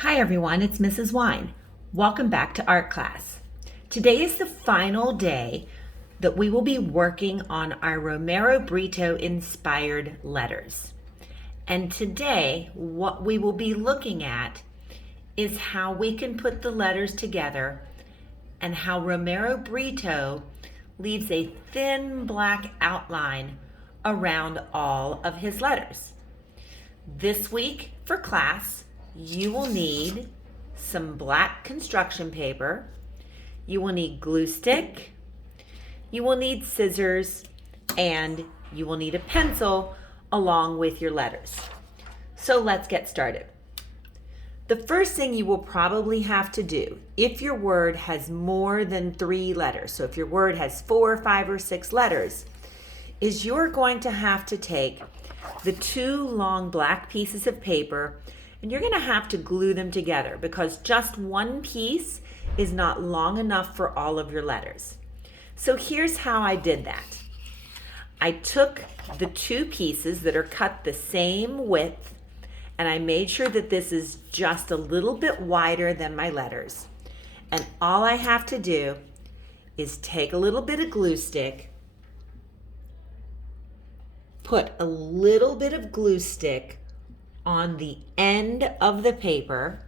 Hi everyone, it's Mrs. Wine. Welcome back to art class. Today is the final day that we will be working on our Romero Brito inspired letters. And today what we will be looking at is how we can put the letters together and how Romero Brito leaves a thin black outline around all of his letters. This week for class, you will need some black construction paper, you will need glue stick, you will need scissors, and you will need a pencil along with your letters. So let's get started. The first thing you will probably have to do, if your word has more than 3 letters, so if your word has 4, 5, or 6 letters, is you're going to have to take the 2 long black pieces of paper and you're going to have to glue them together because just one piece is not long enough for all of your letters. So here's how I did that. I took the 2 pieces that are cut the same width and I made sure that this is just a little bit wider than my letters. And all I have to do is take a little bit of glue stick, put a little bit of glue stick on the end of the paper,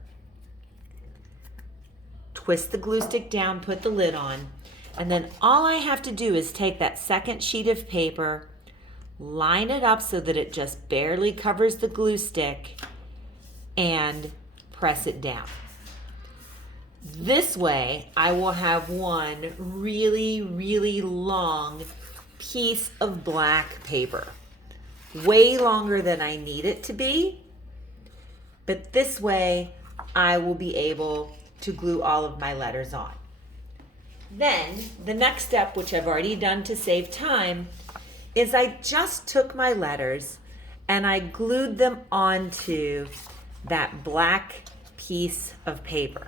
twist the glue stick down, put the lid on, and then all I have to do is take that second sheet of paper, line it up so that it just barely covers the glue stick, and press it down. This way, I will have one really long piece of black paper. Way longer than I need it to be, but this way I will be able to glue all of my letters on. Then the next step, which I've already done to save time, is I just took my letters and I glued them onto that black piece of paper.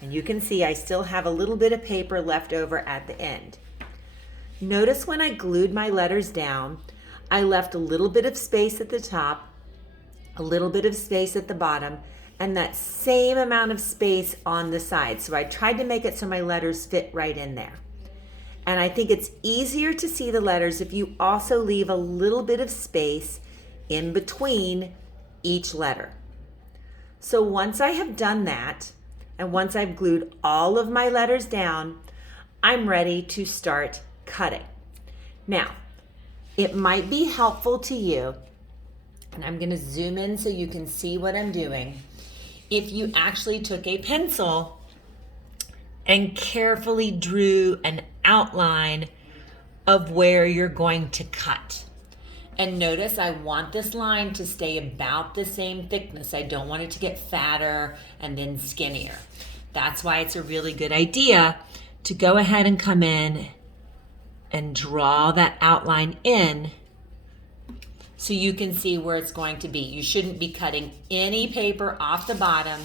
And you can see I still have a little bit of paper left over at the end. Notice when I glued my letters down, I left a little bit of space at the top, a little bit of space at the bottom, and that same amount of space on the side. So I tried to make it so my letters fit right in there. And I think it's easier to see the letters if you also leave a little bit of space in between each letter. So once I have done that, and once I've glued all of my letters down, I'm ready to start cutting. Now, it might be helpful to you, and I'm going to zoom in so you can see what I'm doing, if you actually took a pencil and carefully drew an outline of where you're going to cut. And notice I want this line to stay about the same thickness. I don't want it to get fatter and then skinnier. That's why it's a really good idea to go ahead and come in and draw that outline in so you can see where it's going to be. You shouldn't be cutting any paper off the bottom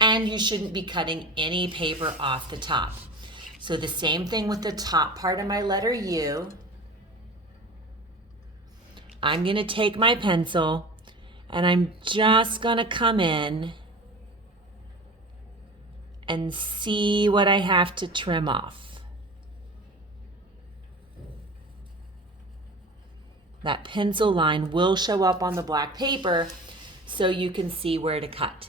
and you shouldn't be cutting any paper off the top. So the same thing with the top part of my letter U. I'm going to take my pencil and I'm just going to come in and see what I have to trim off. That pencil line will show up on the black paper so you can see where to cut.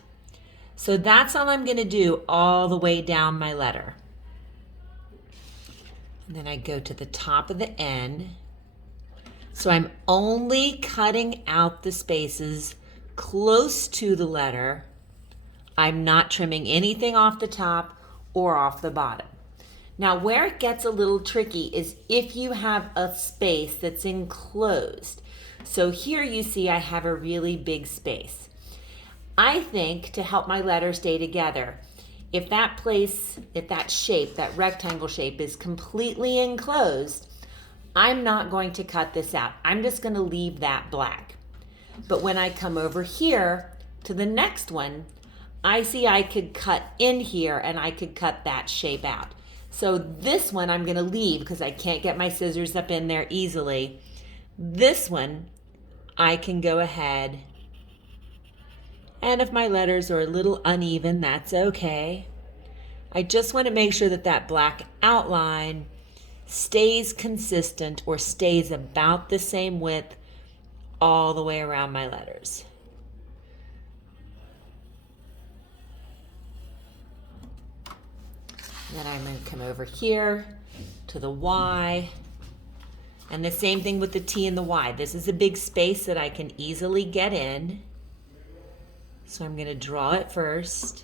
So that's all I'm going to do all the way down my letter. And then I go to the top of the N. So I'm only cutting out the spaces close to the letter. I'm not trimming anything off the top or off the bottom. Now, where it gets a little tricky is if you have a space that's enclosed. So here you see I have a really big space. I think to help my letter stay together, if that shape, that rectangle shape is completely enclosed, I'm not going to cut this out. I'm just going to leave that black. But when I come over here to the next one, I see I could cut in here and I could cut that shape out. So this one I'm going to leave because I can't get my scissors up in there easily. This one I can go ahead And if my letters are a little uneven, that's okay. I just want to make sure that that black outline stays consistent or stays about the same width all the way around my letters. Then I'm going to come over here to the Y. And the same thing with the T and the Y. This is a big space that I can easily get in. So I'm going to draw it first.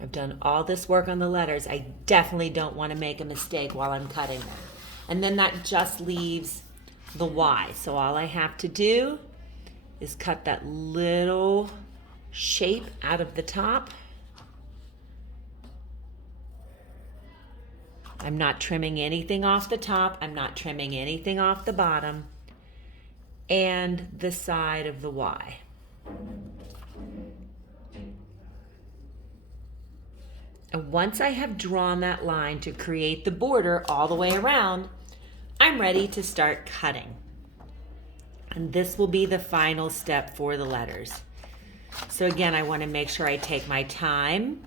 I've done all this work on the letters. I definitely don't want to make a mistake while I'm cutting them. And then that just leaves the Y. So all I have to do is cut that little shape out of the top. I'm not trimming anything off the top. I'm not trimming anything off the bottom. And the side of the Y. And once I have drawn that line to create the border all the way around, I'm ready to start cutting. And this will be the final step for the letters. So again, I want to make sure I take my time.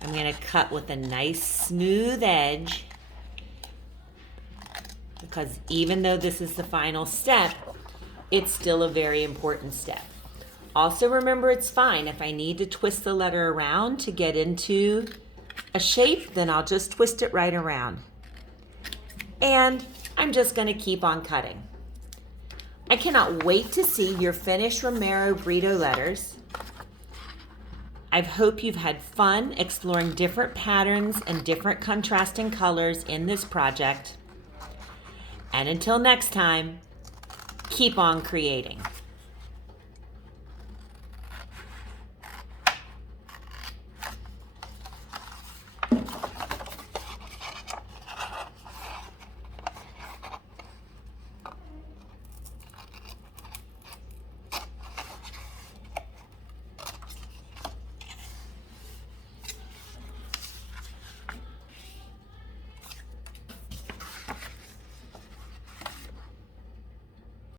I'm going to cut with a nice smooth edge, because even though this is the final step, it's still a very important step. Also remember, it's fine if I need to twist the letter around to get into a shape, then I'll just twist it right around. And I'm just going to keep on cutting. I cannot wait to see your finished Romero Britton letters. I hope you've had fun exploring different patterns and different contrasting colors in this project. And until next time, keep on creating.